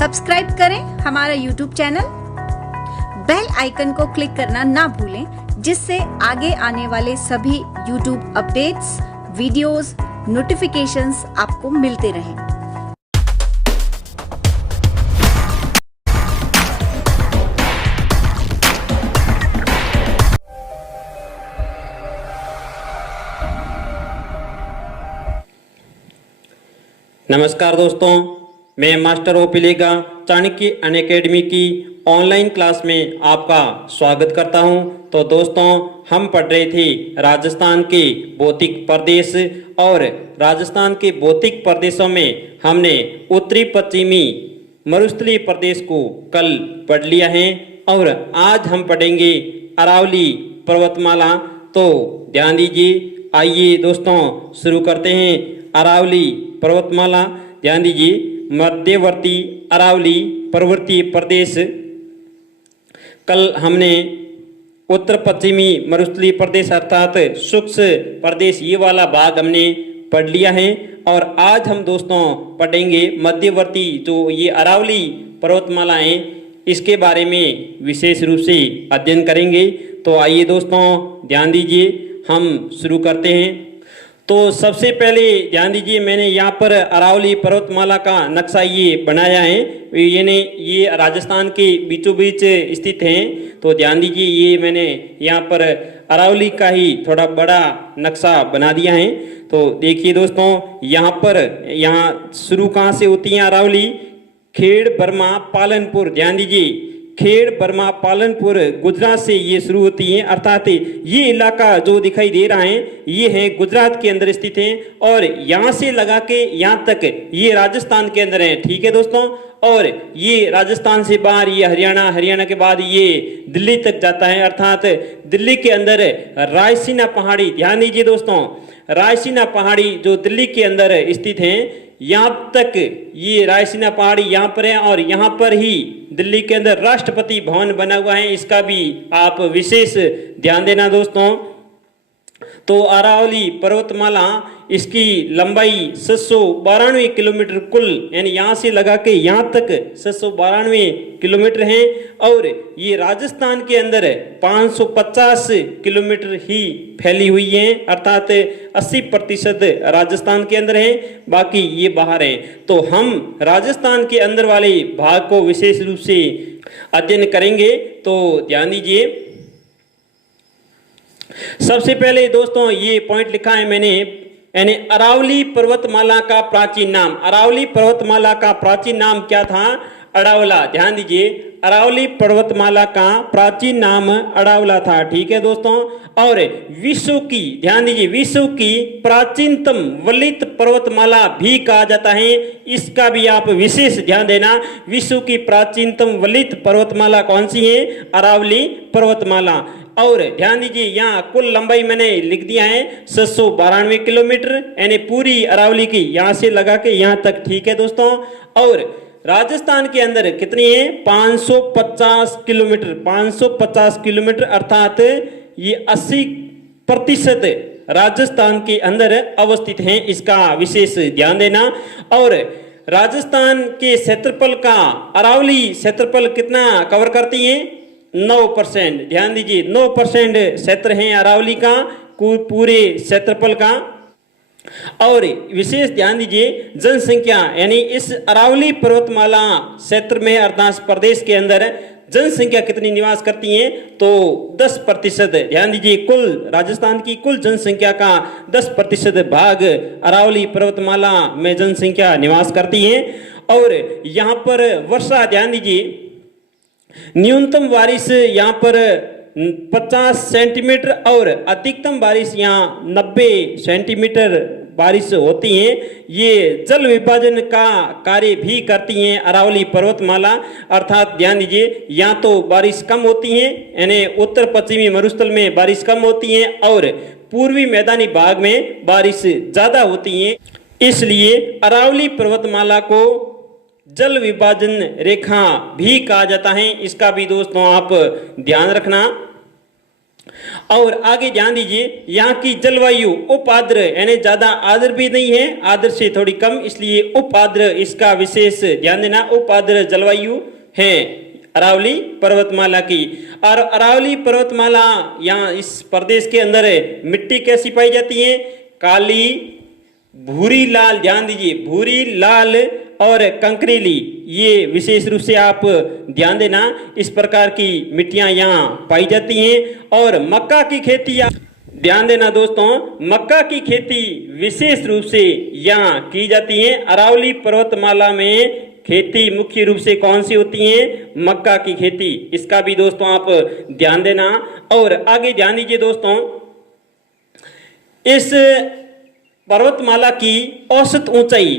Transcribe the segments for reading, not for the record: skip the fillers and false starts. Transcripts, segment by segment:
Subscribe करें हमारा YouTube channel, bell icon को क्लिक करना ना भूलें, जिससे आगे आने वाले सभी यूट्यूब अपडेट्स, वीडियोस, नोटिफिकेशंस आपको मिलते रहें। नमस्कार दोस्तों, मैं मास्टर ओ पिलेगा चाणक्य अनअकैडमी की ऑनलाइन क्लास में आपका स्वागत करता हूं। तो दोस्तों, हम पढ़ रहे थे राजस्थान के भौतिक प्रदेश, और राजस्थान के भौतिक प्रदेशों में हमने उत्तरी पश्चिमी मरुस्थलीय प्रदेश को कल पढ़ लिया है, और आज हम पढ़ेंगे अरावली पर्वतमाला। तो ध्यान दीजिए। आइए दोस्तों शुरू करते हैं। अरावली पर्वतमाला, ध्यान दीजिए, मध्यवर्ती अरावली पर्वतीय प्रदेश। कल हमने उत्तर पश्चिमी मरुस्थलीय प्रदेश अर्थात शुष्क प्रदेश, ये वाला भाग हमने पढ़ लिया है, और आज हम दोस्तों पढ़ेंगे मध्यवर्ती जो ये अरावली पर्वतमाला है, इसके बारे में विशेष रूप से अध्ययन करेंगे। तो आइए दोस्तों ध्यान दीजिए, हम शुरू करते हैं। तो सबसे पहले ध्यान दीजिए, मैंने यहाँ पर अरावली पर्वतमाला का नक्शा ये बनाया है। ये राजस्थान के बीचों बीच स्थित हैं। तो ध्यान दीजिए, ये मैंने यहाँ पर अरावली का ही थोड़ा बड़ा नक्शा बना दिया है। तो देखिए दोस्तों, यहाँ शुरू कहाँ से होती है अरावली? खेड़, बर्मा, पालनपुर। ध्यान दीजिए, खेड़, बर्मा, पालनपुर गुजरात से ये शुरू होती है, अर्थात ये इलाका जो दिखाई दे रहा है ये है गुजरात के अंदर स्थित है, और यहाँ से लगा के यहाँ तक ये राजस्थान के अंदर है। ठीक है दोस्तों, और ये राजस्थान से बाहर ये हरियाणा, हरियाणा के बाद ये दिल्ली तक जाता है, अर्थात दिल्ली के अंदर रायसीना पहाड़ी। ध्यान दीजिए दोस्तों, रायसीना पहाड़ी जो दिल्ली के अंदर स्थित है, यहाँ तक ये रायसीना पहाड़ी यहाँ पर है, और यहाँ पर ही दिल्ली के अंदर राष्ट्रपति भवन बना हुआ है। इसका भी आप विशेष ध्यान देना दोस्तों। तो अरावली पर्वतमाला, इसकी लंबाई 792 किलोमीटर कुल, यानी यहाँ से लगा के यहाँ तक 792 किलोमीटर है, और ये राजस्थान के अंदर 550 किलोमीटर ही फैली हुई है, अर्थात 80% राजस्थान के अंदर है, बाकी ये बाहर है। तो हम राजस्थान के अंदर वाले भाग को विशेष रूप से अध्ययन करेंगे। तो ध्यान दीजिए, सबसे पहले दोस्तों ये पॉइंट लिखा है मैंने, यानी अरावली पर्वतमाला का प्राचीन नाम। अरावली पर्वतमाला का प्राचीन नाम क्या था? अड़ावला। ध्यान दीजिए, अरावली पर्वतमाला का प्राचीन नाम अड़ावला था। ठीक है दोस्तों, और विश्व की, ध्यान दीजिए, विश्व की प्राचीनतम वलित पर्वतमाला भी कहा जाता है। इसका भी आप विशेष ध्यान देना। विश्व की प्राचीनतम वलित पर्वतमाला कौन सी है? अरावली पर्वतमाला। और ध्यान दीजिए, यहाँ कुल लंबाई मैंने लिख दिया है 792 किलोमीटर, यानी पूरी अरावली की यहाँ से लगा के यहाँ तक। ठीक है दोस्तों, और राजस्थान के अंदर कितनी है? 550 किलोमीटर। 550 किलोमीटर अर्थात ये 80% राजस्थान के अंदर अवस्थित है। इसका विशेष ध्यान देना। और राजस्थान के क्षेत्रफल का अरावली क्षेत्रफल कितना कवर करती है? 9%। ध्यान दीजिए, 9% क्षेत्र है अरावली का पूरे क्षेत्रफल का। और विशेष ध्यान दीजिए, जनसंख्या, यानी इस अरावली पर्वतमाला क्षेत्र में अर्थात प्रदेश के अंदर जनसंख्या कितनी निवास करती है? तो 10%। ध्यान दीजिए, कुल राजस्थान की कुल जनसंख्या का 10% भाग अरावली पर्वतमाला में जनसंख्या निवास करती है। और यहाँ पर वर्षा, ध्यान दीजिए, न्यूनतम बारिश यहाँ पर 50 सेंटीमीटर, और अधिकतम बारिश यहाँ 90 सेंटीमीटर बारिश होती है। ये जल विभाजन का कार्य भी करती हैं अरावली पर्वतमाला, अर्थात ध्यान दीजिए, यहाँ तो बारिश कम होती है, यानी उत्तर पश्चिमी मरुस्थल में बारिश कम होती है, और पूर्वी मैदानी भाग में बारिश ज़्यादा होती है। इसलिए अरावली पर्वतमाला को जल विभाजन रेखा भी कहा जाता है। इसका भी दोस्तों आप ध्यान रखना। और आगे ध्यान दीजिए, यहाँ की जलवायु उप आर्द्र यानी ज्यादा आर्द्र भी नहीं है, आर्द्र से थोड़ी कम, इसलिए उप आर्द्र इसका विशेष ध्यान देना। उप आर्द्र जलवायु है अरावली पर्वतमाला की। और अरावली पर्वतमाला यहाँ इस प्रदेश के अंदर मिट्टी कैसी पाई जाती है? काली, भूरी लाल, ध्यान दीजिए, भूरी लाल और कंकरीली, ये विशेष रूप से आप ध्यान देना, इस प्रकार की मिट्टियां यहाँ पाई जाती हैं। और मक्का की खेती, ध्यान देना दोस्तों, मक्का की खेती विशेष रूप से यहाँ की जाती है। अरावली पर्वतमाला में खेती मुख्य रूप से कौन सी होती है? मक्का की खेती, इसका भी दोस्तों आप ध्यान देना। और आगे ध्यान दीजिए दोस्तों, इस पर्वतमाला की औसत ऊंचाई,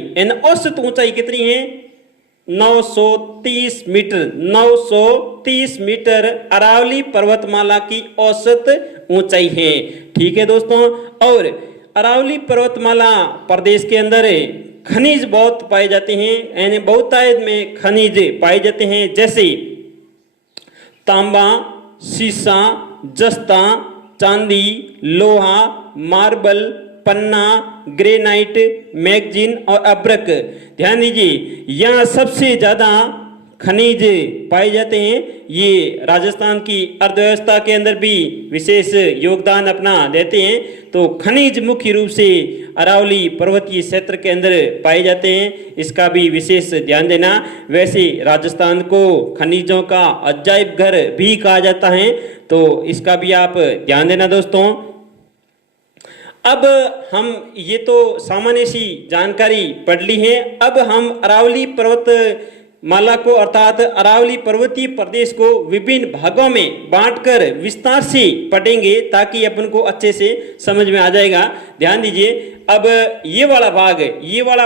औसत ऊंचाई कितनी है? 930 मीटर। 930 मीटर अरावली पर्वतमाला की औसत ऊंचाई है। ठीक है दोस्तों। और अरावली पर्वतमाला प्रदेश के अंदर खनिज बहुत पाए जाते हैं, यानी बहुतायत में खनिज पाए जाते हैं, जैसे तांबा, सीसा, जस्ता, चांदी, लोहा, मार्बल, पन्ना, ग्रेनाइट, मैगजीन और अब्रक। ध्यान दीजिए, यहाँ सबसे ज्यादा खनिज पाए जाते हैं। ये राजस्थान की अर्थव्यवस्था के अंदर भी विशेष योगदान अपना देते हैं। तो खनिज मुख्य रूप से अरावली पर्वतीय क्षेत्र के अंदर पाए जाते हैं, इसका भी विशेष ध्यान देना। वैसे राजस्थान को खनिजों का अजायब घर भी कहा जाता है, तो इसका भी आप ध्यान देना दोस्तों। अब हम ये तो सामान्य सी जानकारी पढ़ ली है। अब हम अरावली पर्वतमाला को अर्थात अरावली पर्वतीय प्रदेश को विभिन्न भागों में बांटकर विस्तार से पढ़ेंगे, ताकि अपन को अच्छे से समझ में आ जाएगा। ध्यान दीजिए, अब ये वाला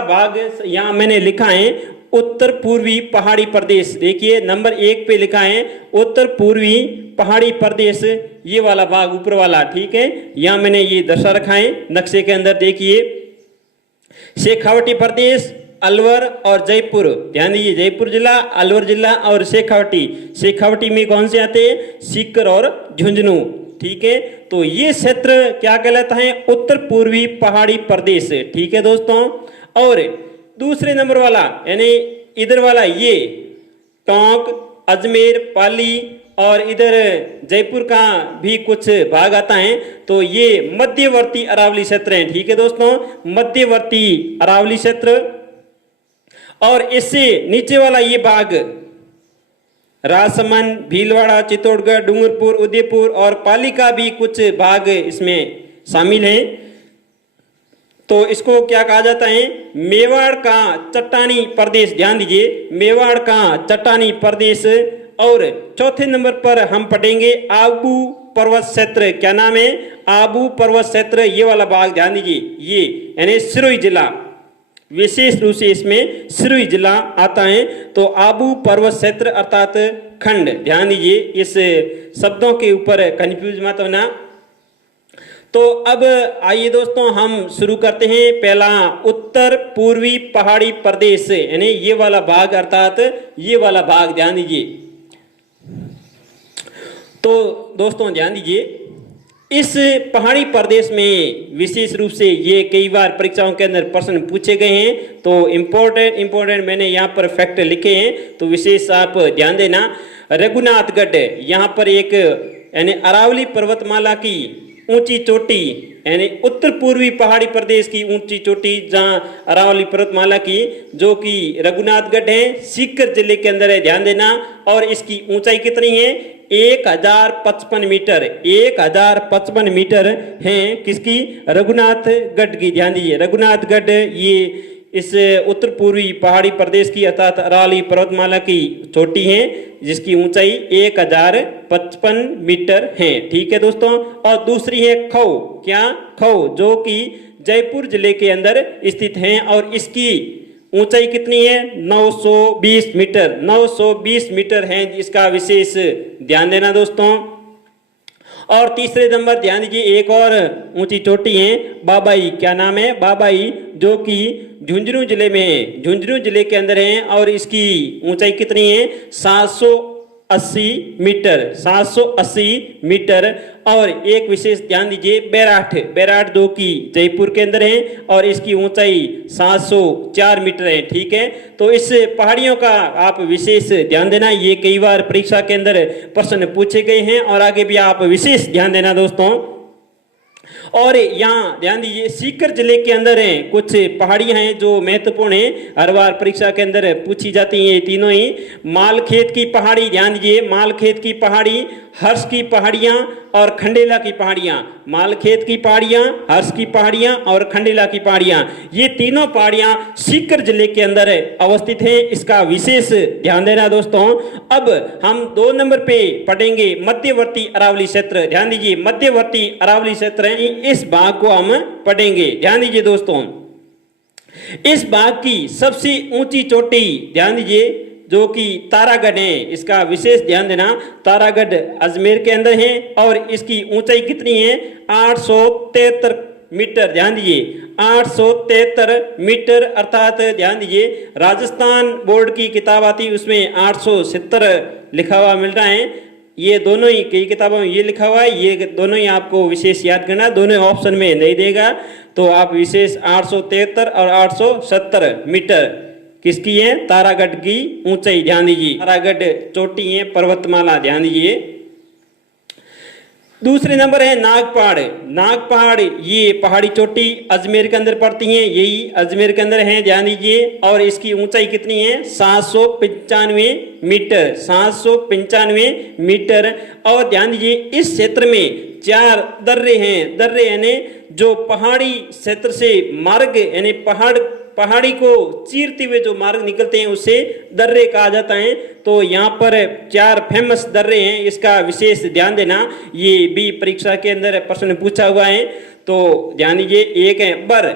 भाग यहाँ मैंने लिखा है उत्तर पूर्वी पहाड़ी प्रदेश। देखिए नंबर 1 पे लिखा है उत्तर पूर्वी पहाड़ी प्रदेश, ये वाला भाग ऊपर वाला। ठीक है, यहाँ मैंने ये दर्शा रखा है नक्शे के अंदर। देखिए शेखावटी प्रदेश, अलवर और जयपुर। ध्यान दीजिए, जयपुर जिला, अलवर जिला और शेखावटी में कौन से आते हैं? सीकर और झुंझुनू। ठीक है, तो ये क्षेत्र क्या कहलाता है? उत्तर पूर्वी पहाड़ी प्रदेश। ठीक है दोस्तों। और दूसरे नंबर वाला यानी इधर वाला, ये टोंक, अजमेर, पाली और इधर जयपुर का भी कुछ भाग आता है, तो ये मध्यवर्ती अरावली क्षेत्र हैं। ठीक है दोस्तों, मध्यवर्ती अरावली क्षेत्र। और इससे नीचे वाला ये भाग राजसमंद, भीलवाड़ा, चित्तौड़गढ़, डूंगरपुर, उदयपुर और पाली का भी कुछ भाग इसमें शामिल है। तो इसको क्या कहा जाता है? मेवाड़ का चट्टानी प्रदेश। ध्यान दीजिए, मेवाड़ का चट्टानी प्रदेश। और चौथे नंबर पर हम पढ़ेंगे आबू पर्वत क्षेत्र। क्या नाम है? आबू पर्वत क्षेत्र, ये वाला भाग। ध्यान दीजिए, ये यानी सिरोही जिला, विशेष रूप से इसमें सिरोही जिला आता है। तो आबू पर्वत क्षेत्र अर्थात खंड। ध्यान दीजिए, इस शब्दों के ऊपर कंफ्यूज मत होना। तो अब आइए दोस्तों हम शुरू करते हैं। पहला उत्तर पूर्वी पहाड़ी प्रदेश, यानी ये वाला भाग अर्थात ये वाला भाग। ध्यान दीजिए, तो दोस्तों ध्यान दीजिए, इस पहाड़ी प्रदेश में विशेष रूप से ये कई बार परीक्षाओं के अंदर प्रश्न पूछे गए हैं, तो इम्पोर्टेंट मैंने यहाँ पर फैक्ट लिखे हैं, तो विशेष आप ध्यान देना। रघुनाथगढ़, यहाँ पर एक यानी अरावली पर्वतमाला की ऊंची चोटी, यानी उत्तर पूर्वी पहाड़ी प्रदेश की ऊंची चोटी जहां अरावली पर्वतमाला की, जो कि रघुनाथगढ़ है, सीकर जिले के अंदर है। ध्यान देना। और इसकी ऊंचाई कितनी है? 1055 मीटर। 1055 मीटर है किसकी? रघुनाथगढ़ की। ध्यान दीजिए, रघुनाथगढ़ ये इस उत्तर पूर्वी पहाड़ी प्रदेश की अर्थात अरावली पर्वतमाला की चोटी है, जिसकी ऊंचाई 1055 मीटर है। ठीक है दोस्तों। और दूसरी है खौ। क्या? खौ, जो कि जयपुर जिले के अंदर स्थित है, और इसकी ऊंचाई कितनी है? 920 मीटर। 920 मीटर है, इसका विशेष ध्यान देना दोस्तों। और तीसरे नंबर ध्यान दीजिए, एक और ऊंची चोटी है बाबाई। क्या नाम है? बाबाई, जो कि झुंझुनू जिले में है, झुंझुनू जिले के अंदर है, और इसकी ऊंचाई कितनी है? 780 मीटर, 780 मीटर। और एक विशेष ध्यान दीजिए, बैराठ जो कि जयपुर के अंदर है और इसकी ऊंचाई 704 मीटर है। ठीक है, तो इस पहाड़ियों का आप विशेष ध्यान देना, ये कई बार परीक्षा के अंदर प्रश्न पूछे गए हैं और आगे भी आप विशेष ध्यान देना दोस्तों। और यहाँ ध्यान दीजिए, सीकर जिले के अंदर हैं कुछ पहाड़ियां हैं जो महत्वपूर्ण हैं, हर बार परीक्षा के अंदर पूछी जाती हैं। ये तीनों ही मालखेत की पहाड़ी, ध्यान दीजिए, मालखेत की पहाड़ी, हर्ष की पहाड़ियां और खंडेला की पहाड़ियां। मालखेत की पहाड़ियां, हर्ष की पहाड़ियां और खंडेला की पहाड़ियां, ये तीनों पहाड़ियां सीकर जिले के अंदर अवस्थित हैं। इसका विशेष ध्यान देना दोस्तों। अब हम 2 नंबर पे पढ़ेंगे मध्यवर्ती अरावली क्षेत्र। ध्यान दीजिए, मध्यवर्ती अरावली क्षेत्र है, इस भाग को हम पढ़ेंगे। ध्यान दीजिए दोस्तों, इस भाग की सबसे ऊंची चोटी ध्यान दीजिए जो कि तारागढ़ है, इसका विशेष ध्यान देना। तारागढ़ अजमेर के अंदर है और इसकी ऊंचाई कितनी है? 873 मीटर। ध्यान दीजिए, 873 मीटर, अर्थात ध्यान दीजिए, राजस्थान बोर्ड की किताब आती है उसमें 870 लिखा हुआ मिल रहा है। ये दोनों ही कई किताबों में ये लिखा हुआ है, ये दोनों ही आपको विशेष याद करना, दोनों ऑप्शन में नहीं देगा, तो आप विशेष 873 और 870 मीटर किसकी है? तारागढ़ की ऊंचाई। ध्यान दीजिए, तारागढ़ चोटी है, पर्वतमाला। ध्यान दीजिए। दूसरे नंबर है नागपहाड़। नागपहाड़ ये पहाड़ी चोटी अजमेर के अंदर पड़ती है, यही अजमेर के अंदर है। ध्यान दीजिए, और इसकी ऊंचाई कितनी है? 795 मीटर, 795 मीटर। और ध्यान दीजिए, इस क्षेत्र में 4 दर्रे हैं। दर्रे यानी जो पहाड़ी क्षेत्र से मार्ग यानी पहाड़ी को चीरते हुए जो मार्ग निकलते हैं उसे दर्रे कहा जाता है। तो यहाँ पर 4 फेमस दर्रे हैं, इसका विशेष ध्यान देना, ये भी परीक्षा के अंदर प्रश्न पूछा हुआ है। तो ध्यान दीजिए, एक है बर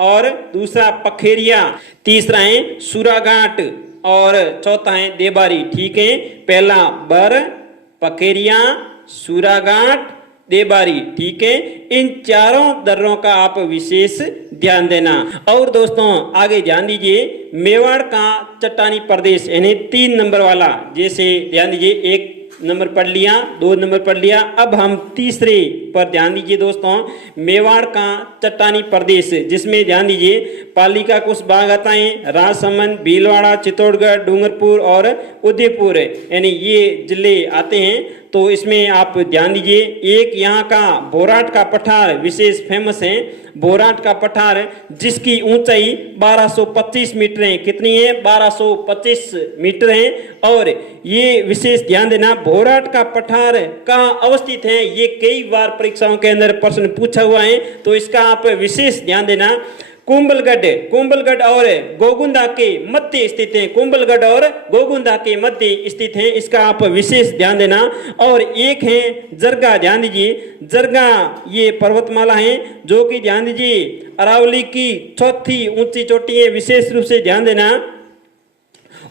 और दूसरा पखेरिया, तीसरा है सुराघाट और चौथा है देबारी। ठीक है, पहला बर, पखेरिया, सुराघाट, देबारी। ठीक है, इन चारों दर्रों का आप विशेष ध्यान देना। और दोस्तों आगे ध्यान दीजिए, मेवाड़ का चट्टानी प्रदेश यानी 3 नंबर वाला, जैसे ध्यान दीजिए 1 नंबर पढ़ लिया, 2 नंबर पढ़ लिया, अब हम तीसरे पर ध्यान दीजिए दोस्तों, मेवाड़ का चट्टानी प्रदेश, जिसमें ध्यान दीजिए पाली का कुछ भाग आता है, राजसमंद, भीलवाड़ा, चित्तौड़गढ़, डूंगरपुर और उदयपुर यानी ये जिले आते हैं। तो इसमें आप ध्यान दीजिए, एक यहाँ का बोराट का पठार विशेष फेमस है। बोराट का पठार जिसकी ऊंचाई 1225 मीटर है। कितनी है? 1225 मीटर है। और ये विशेष ध्यान देना, बोराट का पठार कहाँ अवस्थित है, ये कई बार परीक्षाओं के अंदर प्रश्न पूछा हुआ है, तो इसका आप विशेष ध्यान देना। कुंभलगढ़ और गोगुंदा के मध्य स्थित है। कुंभलगढ़ और गोगुंदा के मध्य स्थित है, इसका आप विशेष ध्यान देना। और एक है जरगा। ध्यान दीजिए, जरगा ये पर्वतमाला है जो कि ध्यान दीजिए अरावली की 4थी ऊंची चोटी है, विशेष रूप से ध्यान देना,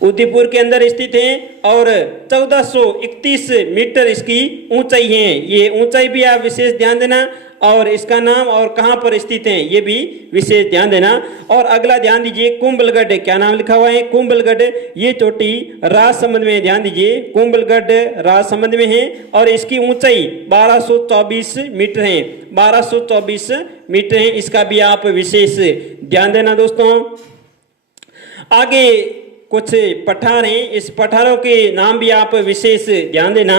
उदयपुर के अंदर स्थित है और 1431 मीटर इसकी ऊंचाई है। ये ऊंचाई भी आप विशेष ध्यान देना, और इसका नाम और कहां पर स्थित है ये भी विशेष ध्यान देना। और अगला ध्यान दीजिए, कुंभलगढ़, क्या नाम लिखा हुआ है? कुंभलगढ़ ये चोटी राजसमंद में, ध्यान दीजिए, कुंभलगढ़ राजसमंद में है और इसकी ऊंचाई 1224 मीटर है, 1224 मीटर है, इसका भी आप विशेष ध्यान देना दोस्तों। आगे कुछ पठार हैं, इस पठारों के नाम भी आप विशेष ध्यान देना।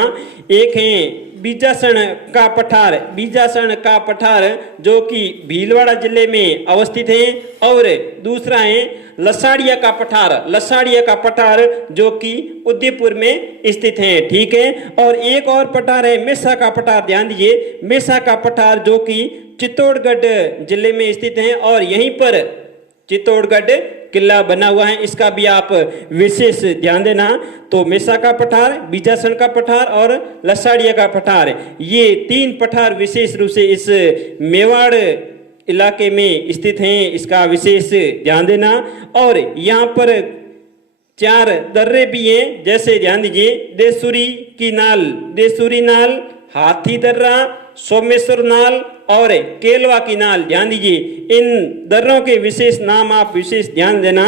एक है बीजासन का पठार, बीजासन का पठार जो कि भीलवाड़ा जिले में अवस्थित है। और दूसरा है लसाड़िया का पठार, लसाड़िया का पठार जो कि उदयपुर में स्थित है। ठीक है, और एक और पठार है मेसा का पठार। ध्यान दीजिए, मेसा का पठार जो कि चित्तौड़गढ़ जिले में स्थित है और यहीं पर चित्तौड़गढ़ किला बना हुआ है, इसका भी आप विशेष ध्यान देना। तो मेसा का पठार, बीजासन का पठार और लसाड़िया का पठार, ये 3 पठार विशेष रूप से इस मेवाड़ इलाके में स्थित हैं, इसका विशेष ध्यान देना। और यहाँ पर 4 दर्रे भी हैं, जैसे ध्यान दीजिए देसुरी की नाल, देसुरी नाल, हाथी दर्रा, सोमेश्वर नाल और केलवा की नाल। ध्यान दीजिए, इन दर्रों के विशेष नाम आप विशेष ध्यान देना,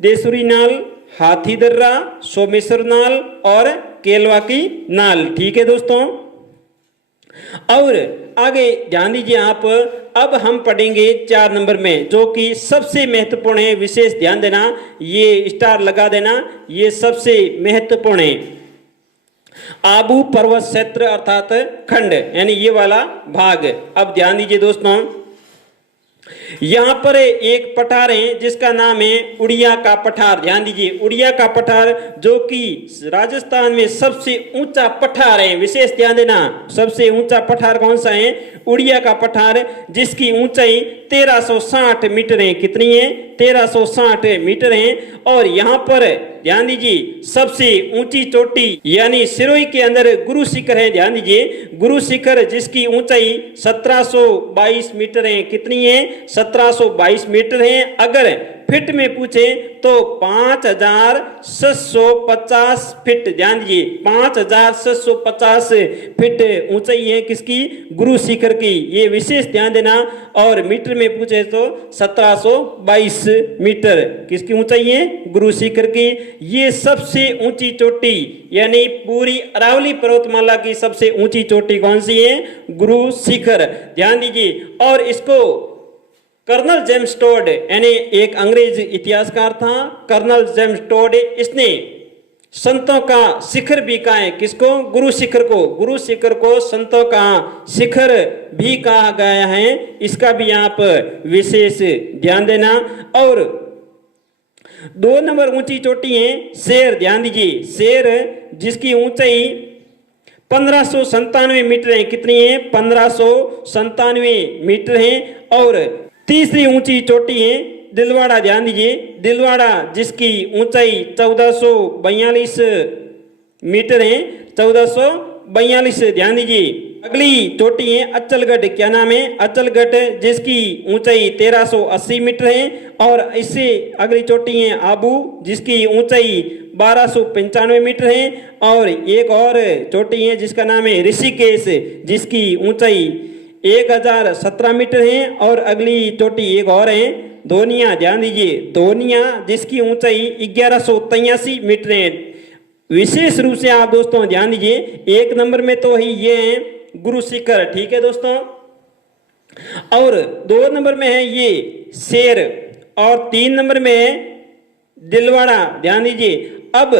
देसुरी नाल, हाथी दर्रा, सोमेश्वर नाल और केलवा की नाल। ठीक है दोस्तों, और आगे ध्यान दीजिए आप। अब हम पढ़ेंगे 4 नंबर में, जो कि सबसे महत्वपूर्ण है, विशेष ध्यान देना, ये स्टार लगा देना, ये सबसे महत्वपूर्ण है। आबू पर्वत क्षेत्र अर्थात खंड, यानी ये वाला भाग। अब ध्यान दीजिए दोस्तों, यहां पर एक पठार है जिसका नाम है उड़िया का पठार। ध्यान दीजिए, उड़िया का पठार जो कि राजस्थान में सबसे ऊंचा पठार है। विशेष ध्यान देना, सबसे ऊंचा पठार कौन सा है? उड़िया का पठार, जिसकी ऊंचाई 1360 मीटर है। कितनी है? 1360 मीटर है। और यहाँ पर ध्यान दीजिए, सबसे ऊंची चोटी यानी सिरोही के अंदर गुरु शिखर है। ध्यान दीजिए, गुरु शिखर जिसकी ऊंचाई 1722 मीटर है। कितनी है? 1722 मीटर है। अगर फीट में पूछे तो 5650 फीट। ध्यान दीजिए, 5650 फीट ऊंचाई है किसकी? गुरु शिखर की। ये विशेष ध्यान देना। और मीटर में पूछे तो 1722 मीटर किसकी ऊंचाई है? गुरु शिखर की। ये सबसे ऊंची चोटी यानी पूरी अरावली पर्वतमाला की सबसे ऊंची चोटी कौन सी है? गुरु शिखर। ध्यान दीजिए, और इसको कर्नल जेम्स टोड यानी एक अंग्रेज इतिहासकार था, कर्नल जेम्स टोड, इसने संतों का शिखर भी कहा है। किसको? गुरु शिखर को। गुरु शिखर को संतों का शिखर भी कहा गया है। इसका भी आप विशेष ध्यान देना। और 2 नंबर ऊंची चोटी है शेर। ध्यान दीजिए, शेर जिसकी ऊंचाई 1597 मीटर है। कितनी है? 1597 मीटर है। और तीसरी ऊंची चोटी है दिलवाड़ा। ध्यान दीजिए, दिलवाड़ा जिसकी ऊंचाई 1442 मीटर है। 1442। ध्यान दीजिए, अगली चोटी है अचलगढ़। क्या नाम है? अचलगढ़ जिसकी ऊंचाई 1380 मीटर है। और इससे अगली चोटी है आबू जिसकी ऊंचाई 1295 मीटर है। और एक और चोटी है जिसका नाम है ऋषिकेश जिसकी ऊंचाई 1017 मीटर है। और अगली चोटी एक और है धोनिया। ध्यान दीजिए, धोनिया जिसकी ऊंचाई 1183 मीटर है। विशेष रूप से आप दोस्तों ध्यान दीजिए, 1 नंबर में तो ही ये है गुरु शिखर। ठीक है दोस्तों, और 2 नंबर में है ये शेर, और 3 नंबर में है दिलवाड़ा। ध्यान दीजिए, अब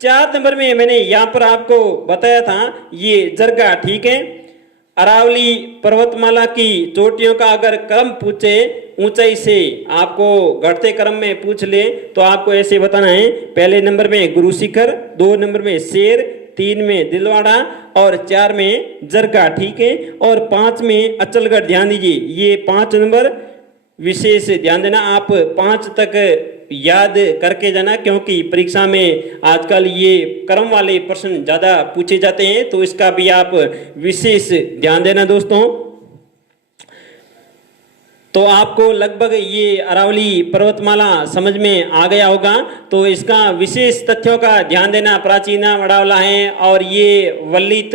4 नंबर में मैंने यहाँ पर आपको बताया था ये जरगा। ठीक है, अरावली पर्वतमाला की चोटियों का अगर क्रम पूछे ऊंचाई से, आपको घटते क्रम में पूछ ले तो आपको ऐसे बताना है। पहले नंबर में गुरु शिखर, 2 नंबर में शेर, 3 में दिलवाड़ा और 4 में जरगा। ठीक है, और 5 में अचलगढ़। ध्यान दीजिए, ये 5 नंबर विशेष ध्यान देना। आप 5 तक याद करके जाना, क्योंकि परीक्षा में आजकल ये क्रम वाले प्रश्न ज्यादा पूछे जाते हैं, तो इसका भी आप विशेष ध्यान देना दोस्तों। तो आपको लगभग ये अरावली पर्वतमाला समझ में आ गया होगा। तो इसका विशेष तथ्यों का ध्यान देना। प्राचीन अरावला है और ये वलित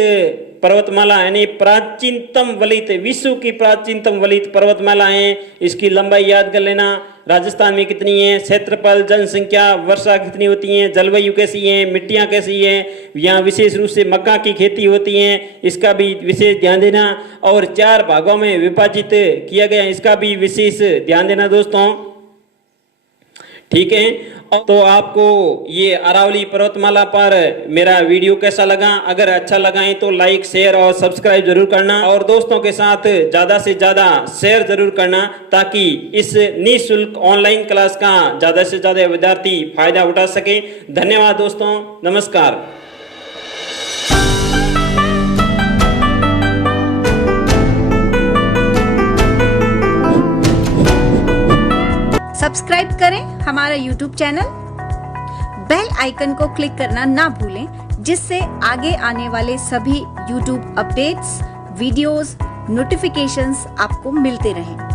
पर्वतमाला यानी प्राचीनतम वलित, विश्व की प्राचीनतम वलित पर्वतमाला है। इसकी लंबाई याद कर लेना। राजस्थान में कितनी है? क्षेत्रफल, जनसंख्या, वर्षा कितनी होती है, जलवायु कैसी है, मिट्टियाँ कैसी है, यहाँ विशेष रूप से मक्का की खेती होती है, इसका भी विशेष ध्यान देना। और 4 भागों में विभाजित किया गया, इसका भी विशेष ध्यान देना दोस्तों। ठीक है, तो आपको ये अरावली पर्वतमाला पर मेरा वीडियो कैसा लगा? अगर अच्छा लगा है तो लाइक, शेयर और सब्सक्राइब जरूर करना, और दोस्तों के साथ ज्यादा से ज्यादा शेयर जरूर करना, ताकि इस निःशुल्क ऑनलाइन क्लास का ज्यादा से ज्यादा विद्यार्थी फायदा उठा सके। धन्यवाद दोस्तों, नमस्कार। सब्सक्राइब करें हमारा YouTube चैनल, बेल आइकन को क्लिक करना ना भूलें, जिससे आगे आने वाले सभी YouTube अपडेट्स, वीडियोस, नोटिफिकेशंस आपको मिलते रहें।